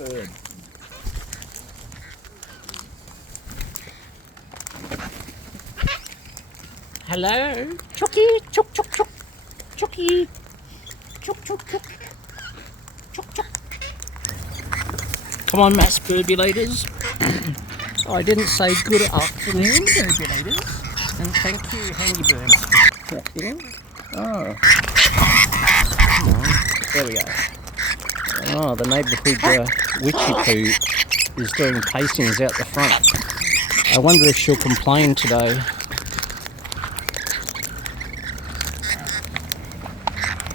bird. Hello, Chookie, chook, chook, chook, Chookie, chook, chook, chook, chook, chook. Come on, mass burbulators. I didn't say good afternoon, burbulators. And thank you, handy Birbs. Oh. Come on. There we go. Oh, the neighbourhood witchy poo is doing pacings out the front. I wonder if she'll complain today.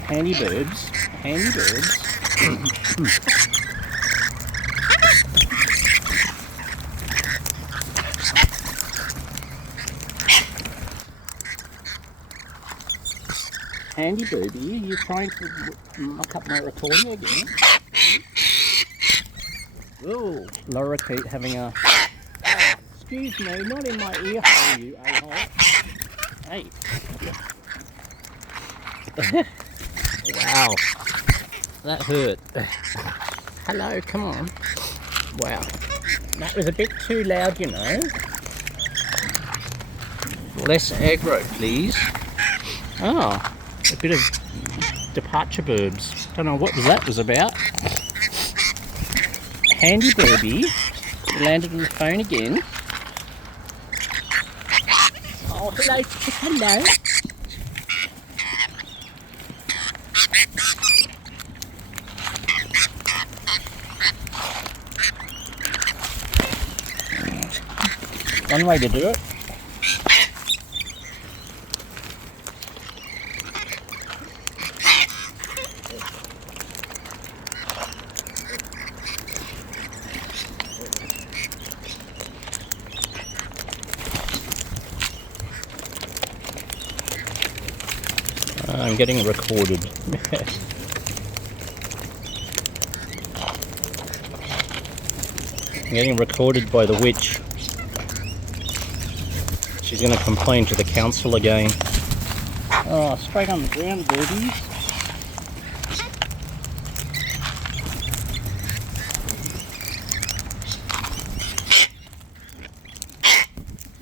Handy Birbs. Handy Birbs. Handy Birdie, are you trying to muck up my recording again? Oh, Lorikeets having a... excuse me, not in my ear hole, you a-hole. Hey. Wow. That hurt. Hello, come on. Wow. That was a bit too loud, you know. Less aggro, please. Oh. A bit of departure Birbs. Don't know what that was about. Handy Birdie landed on the phone again. Oh, hello, hello. One way to do it. I'm getting recorded. I'm getting recorded by the witch. She's going to complain to the council again. Oh, straight on the ground, birdies.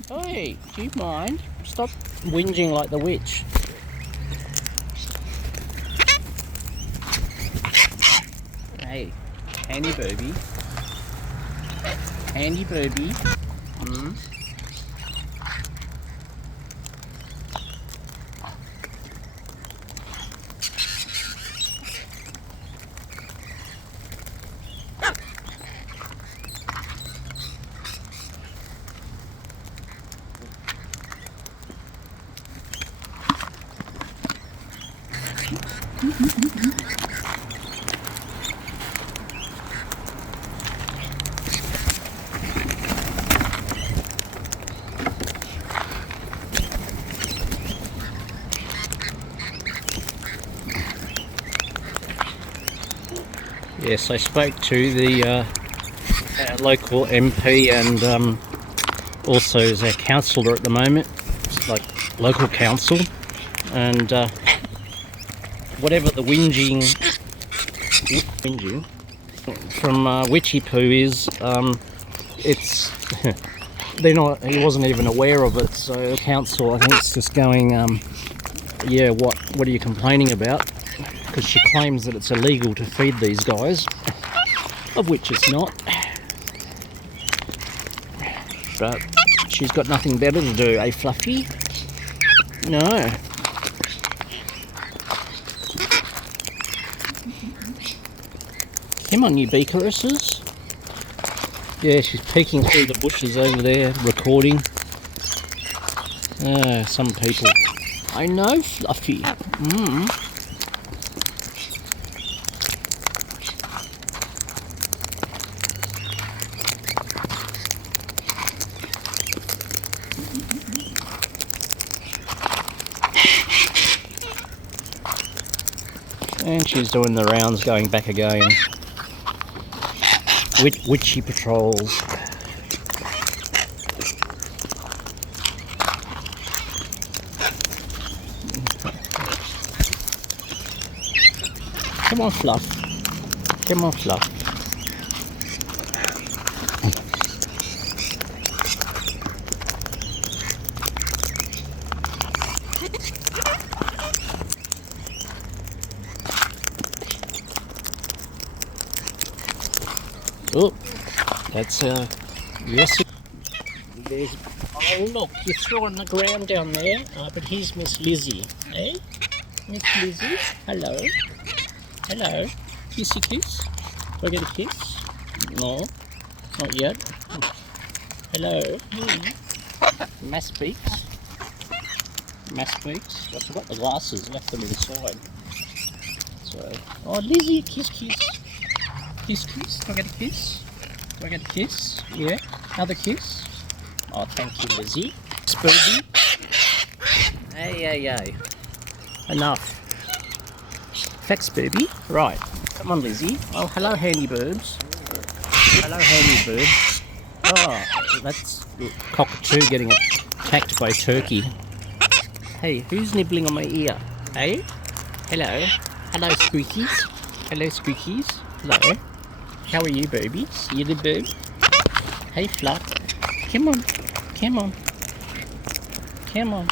Hey, do you mind? Stop whinging like the witch. Hey, handy Birbie. Handy Birbie. Yes, I spoke to the local MP and also as our councillor at the moment, like local council, and whatever the whinging from Witchy Poo is, it's they're not. He wasn't even aware of it, so the council, I think, it's just going, yeah, what are you complaining about? Because she claims that it's illegal to feed these guys, of which it's not. But she's got nothing better to do, eh, Fluffy? No. Come on, you beakeresses. Yeah, she's peeking through the bushes over there, recording. Some people. I know, Fluffy. And she's doing the rounds, going back again. Witchy patrols. Come on, Fluff. Come on, Fluff. Oh, that's yes. There's, oh look, you threw on the ground down there. But here's Miss Lizzie. Eh? Miss Lizzie, hello. Hello. Kissy kiss. Do I get a kiss? No, not yet. Hello. Mass beaks. Mass beaks. I forgot the glasses, left them inside. So, oh Lizzie, kiss kiss. Kiss kiss. Do I get a kiss? Do I get a kiss? Yeah. Another kiss. Oh, thank you, Lizzie. Spooky. Hey. Enough. Thanks, baby. Right. Come on, Lizzie. Oh, hello, handy Birbs. Hello, handy Birbs. Oh, that's cockatoo getting attacked by turkey. Hey, who's nibbling on my ear? Hey? Hello. Hello, squeakies. Hello, squeakies. Hello. How are you, babies? You the bird? Hey, Fluff. Come on. Come on. Come on.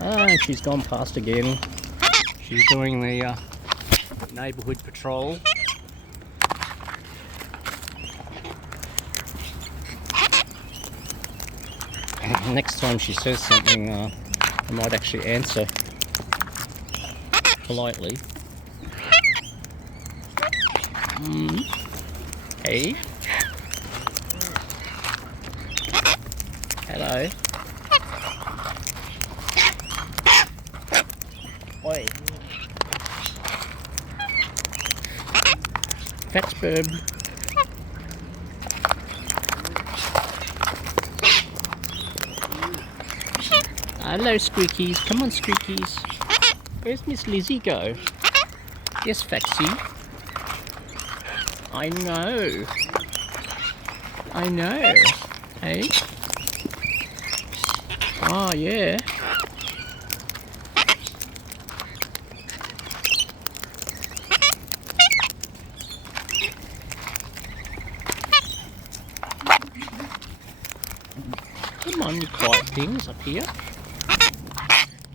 Ah, she's gone past again. She's doing the neighbourhood patrol. Next time she says something, I might actually answer politely. Hey. Hello. Oi. Fetch Birb. Hello, squeakies. Come on, squeakies. Where's Miss Lizzie go? Yes, Faxi. I know. I know. Hey? Oh, yeah. Come on, you quiet things up here.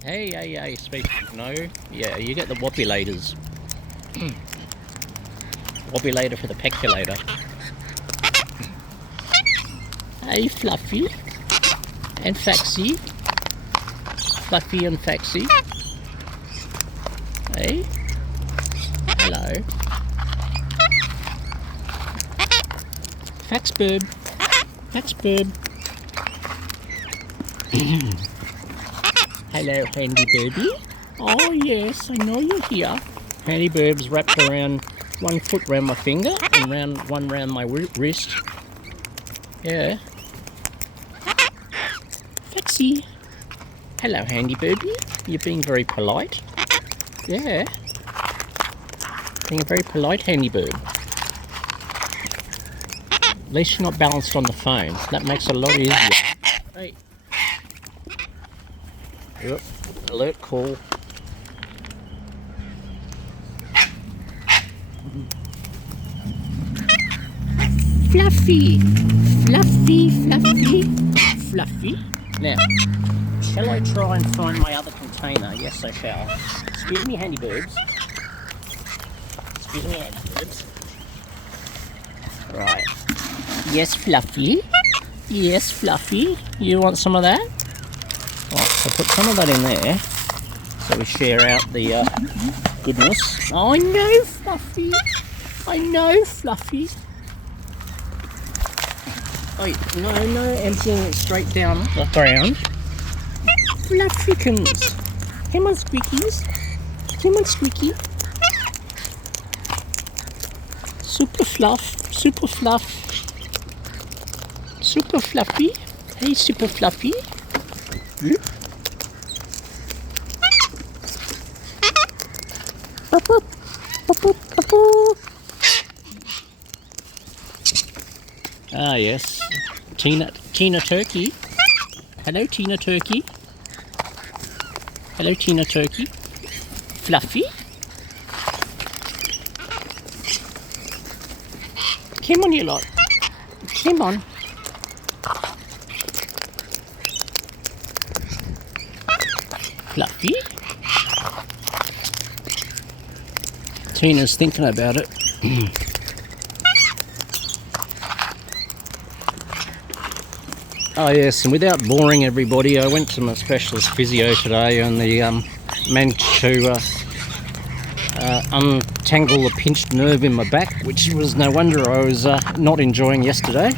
Hey, speak. No? Yeah, you get the wobulators. Wobulator for the peculator. Hey, Fluffy. And Faxi. Fluffy and Faxi. Hey. Hello. Fax Birb. Fax Birb. Hello, handy Birbie. Oh yes, I know you're here. Handy Birb's wrapped around 1 foot round my finger and one round my wrist. Yeah. Faxi. Hello, handy Birbie. You're being very polite. Yeah. Being a very polite handy Birb. At least you're not balanced on the phone. That makes it a lot easier. Hey. Yep. Alert call. Fluffy. Fluffy, Fluffy, Fluffy. Now, shall I try and find my other container? Yes, I shall. Excuse me, handy Birbs. Excuse me, handy Birbs. Right. Yes, Fluffy. Yes, Fluffy. You want some of that? Right, so put some of that in there. So we share out the goodness. Oh, I know, Fluffy. I know, Fluffy. Oh, no, emptying it straight down the ground. Fluffykins. Come on, squeakies. Come on, squeaky. Super fluff. Super fluff. Super fluffy. Hey, super fluffy. Ah, yes. Tina Turkey. Hello, Tina Turkey. Hello, Tina Turkey. Fluffy. Come on, you lot. Come on. Fluffy. Tina's thinking about it. Oh yes, and without boring everybody, I went to my specialist physio today and the managed to untangle a pinched nerve in my back, which was no wonder I was not enjoying yesterday.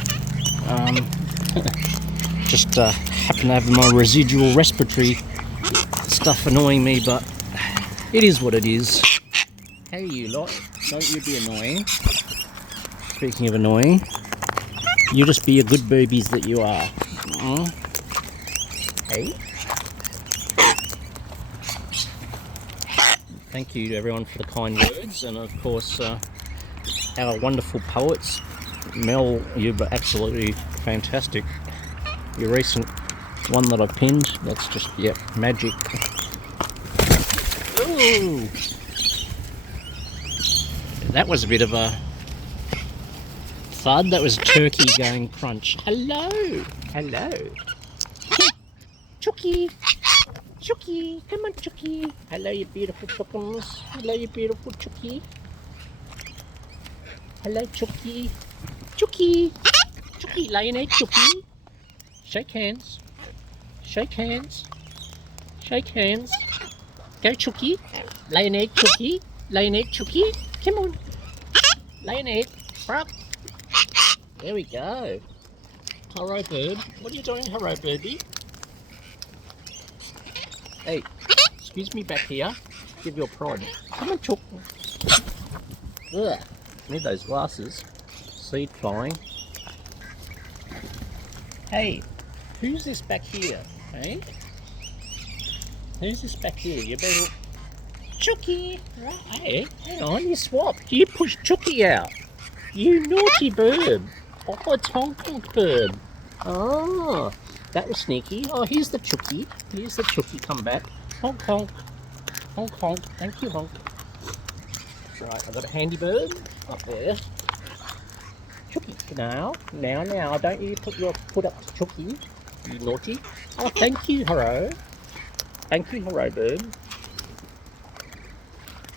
Just happened to have my residual respiratory stuff annoying me, but it is what it is. Hey you lot, don't you be annoying. Speaking of annoying, you just be your good boobies that you are. Hey. Thank you to everyone for the kind words, and of course our wonderful poets. Mel, you're absolutely fantastic. Your recent one that I pinned, that's just, yep, magic. Ooh. That was a bit of a thud. That was a turkey going crunch. Hello, hello. Chookie, Chookie, come on Chookie. Hello you beautiful chookums. Hello you beautiful Chookie. Hello Chookie. Chookie, Chookie, lay an egg Chookie. Shake hands. Shake hands. Shake hands. Go Chookie. Lay an egg Chookie. Lay an egg Chookie. Come on. Lay an egg. Frog. There we go. Hello bird. What are you doing, hello birdie? Hey, excuse me back here. Give you a prod. Come on, Chook. Ugh. Need those glasses. Seed flying. Hey, who's this back here? Hey? Who's this back here? You better... Chookie! Right, hey, hang on, you swapped. You pushed Chookie out. You naughty bird. Oh, it's honk honk bird. Oh, that was sneaky. Oh, here's the Chookie. Here's the Chookie, come back. Honk honk. Honk honk. Thank you, honk. Right, I've got a handy bird up there. Chookie, now, don't you put your foot up to Chookie, you naughty. Oh, thank you, hurro. Thank you, hurro bird.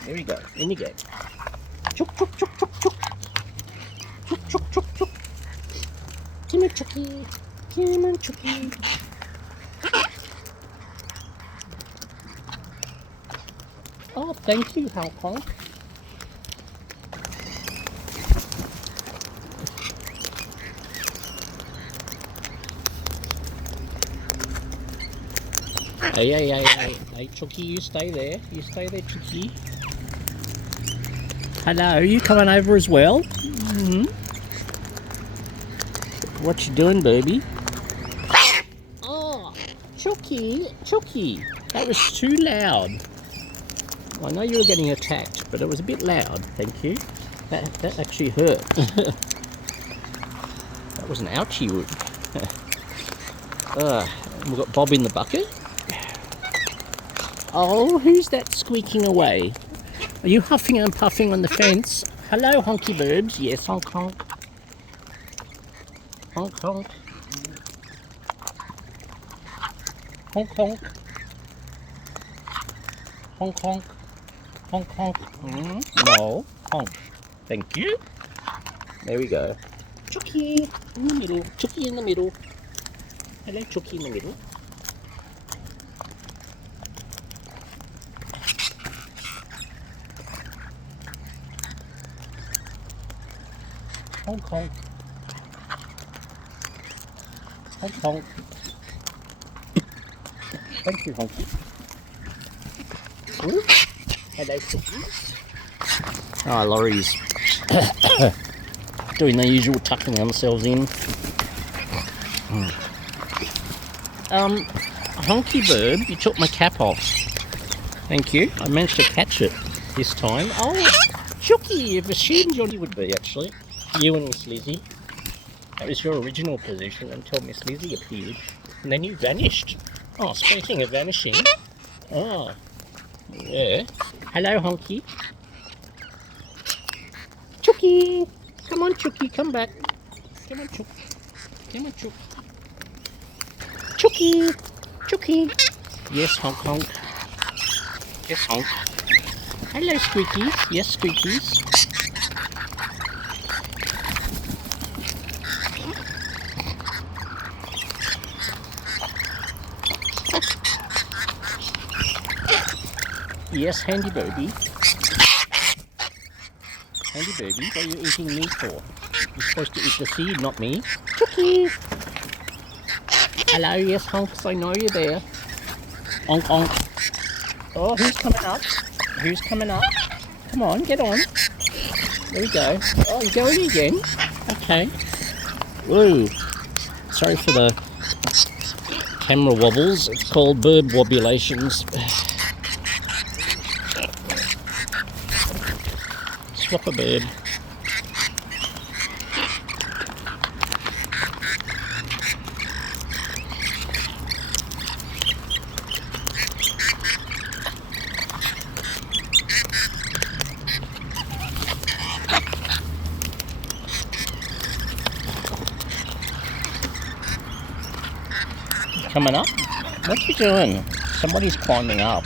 There we go, in you go. Chook, chook, chook, chook, chook. Chook, chook, chook, chook. Come on, Chookie. Come on, Chookie. Oh, thank you, honk honk. Hey, Chookie, you stay there. You stay there, Chookie. Hello, you coming over as well? What you doing, baby? Oh, Chookie, that was too loud. I know you were getting attacked, but it was a bit loud, thank you. That actually hurt. That was an ouchie wood. We've got Bob in the bucket. Oh, who's that squeaking away? Are you huffing and puffing on the fence? Hello, honky birds. Yes, honk honk. Honk honk. Honk honk. Honk honk. Honk honk. No, honk. Thank you. There we go. Chookie in the middle. Chookie in the middle. Hello, Chookie in the middle. Honk honk. Honk honk. Thank you, honky. Hello, Chookie. Oh, Laurie's doing the usual tucking themselves in. Honky bird, you took my cap off. Thank you. I managed to catch it this time. Oh, Chookie, you've assumed you would be, actually. You and Miss Lizzie. That was your original position until Miss Lizzie appeared. And then you vanished. Oh, speaking of vanishing. Oh, yeah. Hello, Honky. Chookie! Come on, Chookie, come back. Come on, Chook. Come on, Chook. Chookie! Chookie! Yes, honk honk. Yes, honk. Hello, Squeakies. Yes, Squeakies. Yes, Handy Birdie. Handy Birdie, what are you eating me for? You're supposed to eat the seed, not me. Cookies! Hello, yes, Honks, I know you're there. Onk, onk. Oh, who's coming up? Who's coming up? Come on, get on. There we go. Oh, you're going again? Okay. Woo. Sorry for the camera wobbles. It's called bird wobulations. Swap a bird. Coming up? What you doing? Somebody's climbing up.